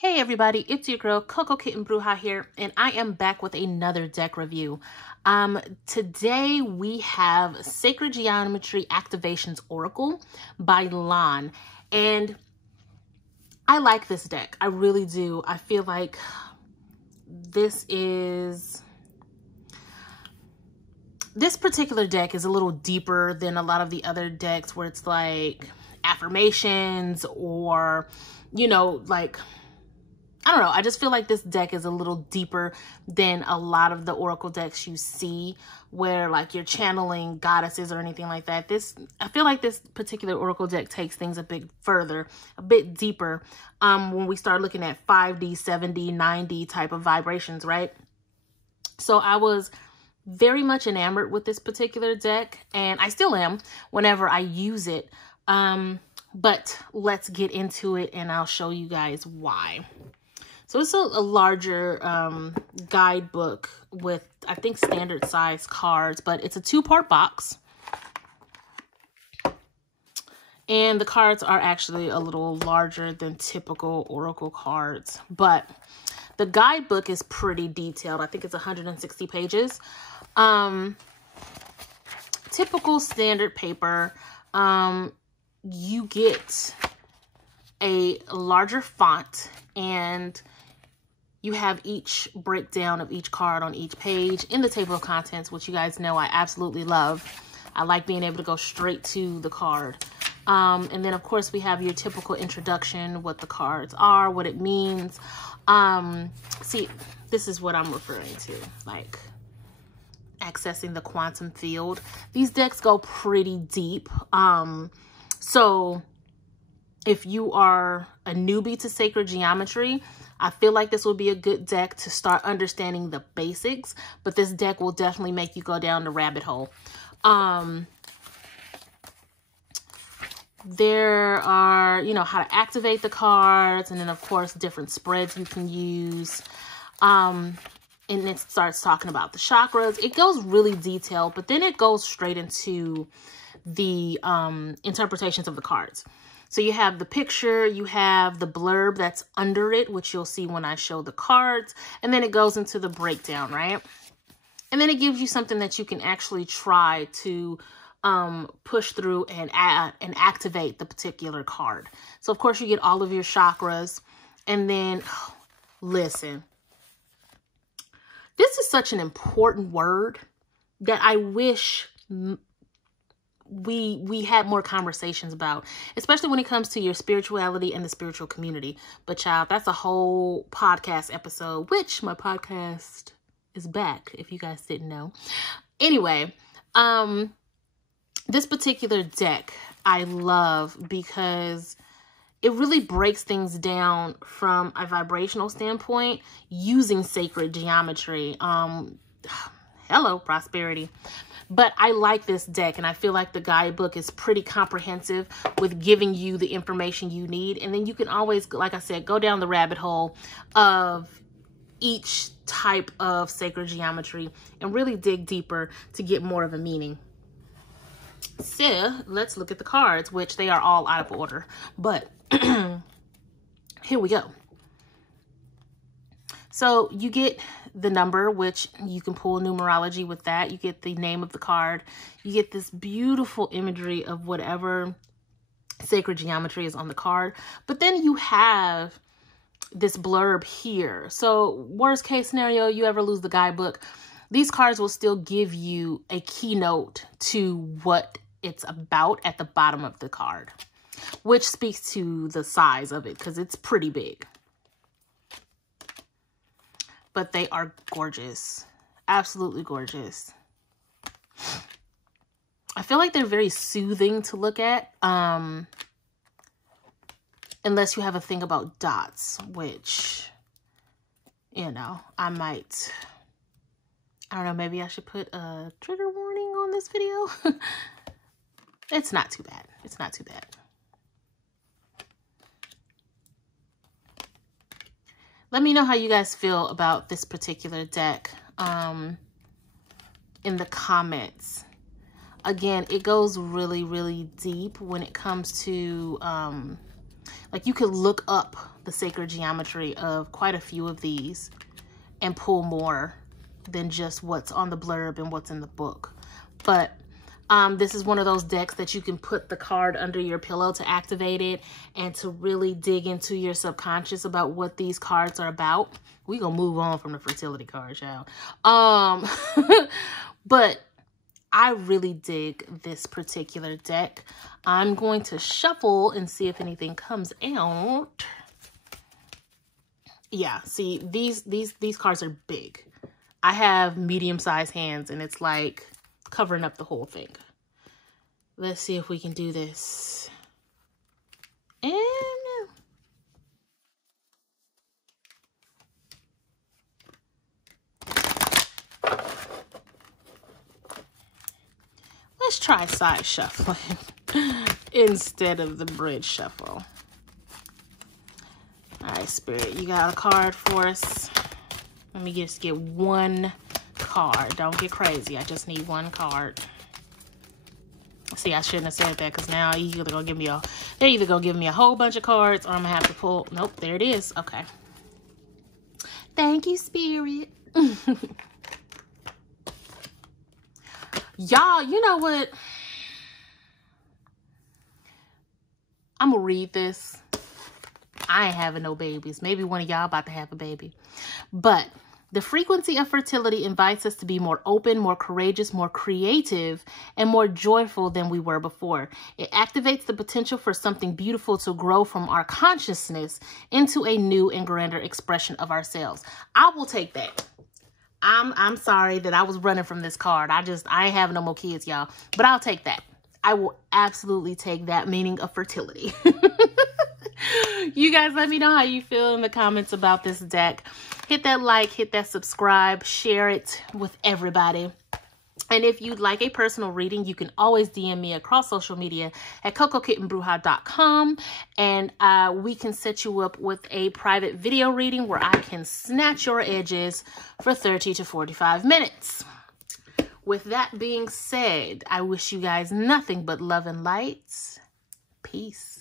Hey everybody, it's your girl Coco Kitten Bruja here, and I am back with another deck review. Today we have Sacred Geometry Activations Oracle by Lan, and I like this deck. I really do. I feel like this particular deck is a little deeper than a lot of the other decks where it's like affirmations or, you know, like, I don't know. I just feel like this deck is a little deeper than a lot of the Oracle decks you see where like you're channeling goddesses or anything like that. I feel like this particular Oracle deck takes things a bit further, a bit deeper when we start looking at 5D, 7D, 9D type of vibrations, right? So I was very much enamored with this particular deck, and I still am whenever I use it. But let's get into it and I'll show you guys why. So it's a larger guidebook with, I think, standard size cards, but it's a 2-part box. And the cards are actually a little larger than typical Oracle cards, but the guidebook is pretty detailed. I think it's 160 pages. Typical standard paper. You get a larger font, and you have each breakdown of each card on each page in the table of contents, which you guys know I absolutely love. I like being able to go straight to the card. And then, of course, we have your typical introduction, what the cards are, what it means. See, this is what I'm referring to, like accessing the quantum field. These decks go pretty deep. So if you are a newbie to sacred geometry, I feel like this will be a good deck to start understanding the basics, but this deck will definitely make you go down the rabbit hole. There are, you know, how to activate the cards, and then of course different spreads you can use. And it starts talking about the chakras. It goes really detailed, but then it goes straight into the interpretations of the cards. So you have the picture, you have the blurb that's under it, which you'll see when I show the cards, and then it goes into the breakdown, right? And then it gives you something that you can actually try to push through and activate the particular card. So of course you get all of your chakras, and then listen, this is such an important word that I wish we had more conversations about, especially when it comes to your spirituality and the spiritual community. But child, that's a whole podcast episode, which my podcast is back, if you guys didn't know. Anyway, this particular deck I love because it really breaks things down from a vibrational standpoint using sacred geometry. Hello, prosperity. But I like this deck, and I feel like the guidebook is pretty comprehensive with giving you the information you need. And then you can always, like I said, go down the rabbit hole of each type of sacred geometry and really dig deeper to get more of a meaning. So let's look at the cards, which they are all out of order. But here we go. So you get the number, which you can pull numerology with that. You get the name of the card. You get this beautiful imagery of whatever sacred geometry is on the card. But then you have this blurb here. So worst case scenario, you ever lose the guidebook, these cards will still give you a keynote to what it's about at the bottom of the card, which speaks to the size of it because it's pretty big. But they are gorgeous. Absolutely gorgeous. I feel like they're very soothing to look at. Unless you have a thing about dots, which, you know, I don't know, maybe I should put a trigger warning on this video. It's not too bad. It's not too bad. Let me know how you guys feel about this particular deck in the comments. Again, it goes really, really deep when it comes to Like, you could look up the sacred geometry of quite a few of these and pull more than just what's on the blurb and what's in the book. But this is one of those decks that you can put the card under your pillow to activate it and to really dig into your subconscious about what these cards are about. We gonna move on from the fertility cards, y'all. But I really dig this particular deck. I'm going to shuffle and see if anything comes out. Yeah, see, these cards are big. I have medium-sized hands, and it's like covering up the whole thing. Let's see if we can do this. And let's try side shuffling instead of the bridge shuffle. All right, Spirit, you got a card for us. Let me just get one card. Don't get crazy. I just need one card. See, I shouldn't have said that, because now they're either gonna give me a whole bunch of cards, or I'm gonna have to pull. Nope, there it is. Okay. Thank you, Spirit. Y'all, you know what? I'm gonna read this. I ain't having no babies. Maybe one of y'all about to have a baby. But the frequency of fertility invites us to be more open, more courageous, more creative, and more joyful than we were before. It activates the potential for something beautiful to grow from our consciousness into a new and grander expression of ourselves. I will take that. I'm sorry that I was running from this card. I ain't having no more kids, y'all. But I'll take that. I will absolutely take that meaning of fertility. You guys let me know how you feel in the comments about this deck. Hit that like, hit that subscribe, share it with everybody. And if you'd like a personal reading, you can always DM me across social media at CocoKittenBruja.com, and we can set you up with a private video reading where I can snatch your edges for 30 to 45 minutes. With that being said, I wish you guys nothing but love and light. Peace.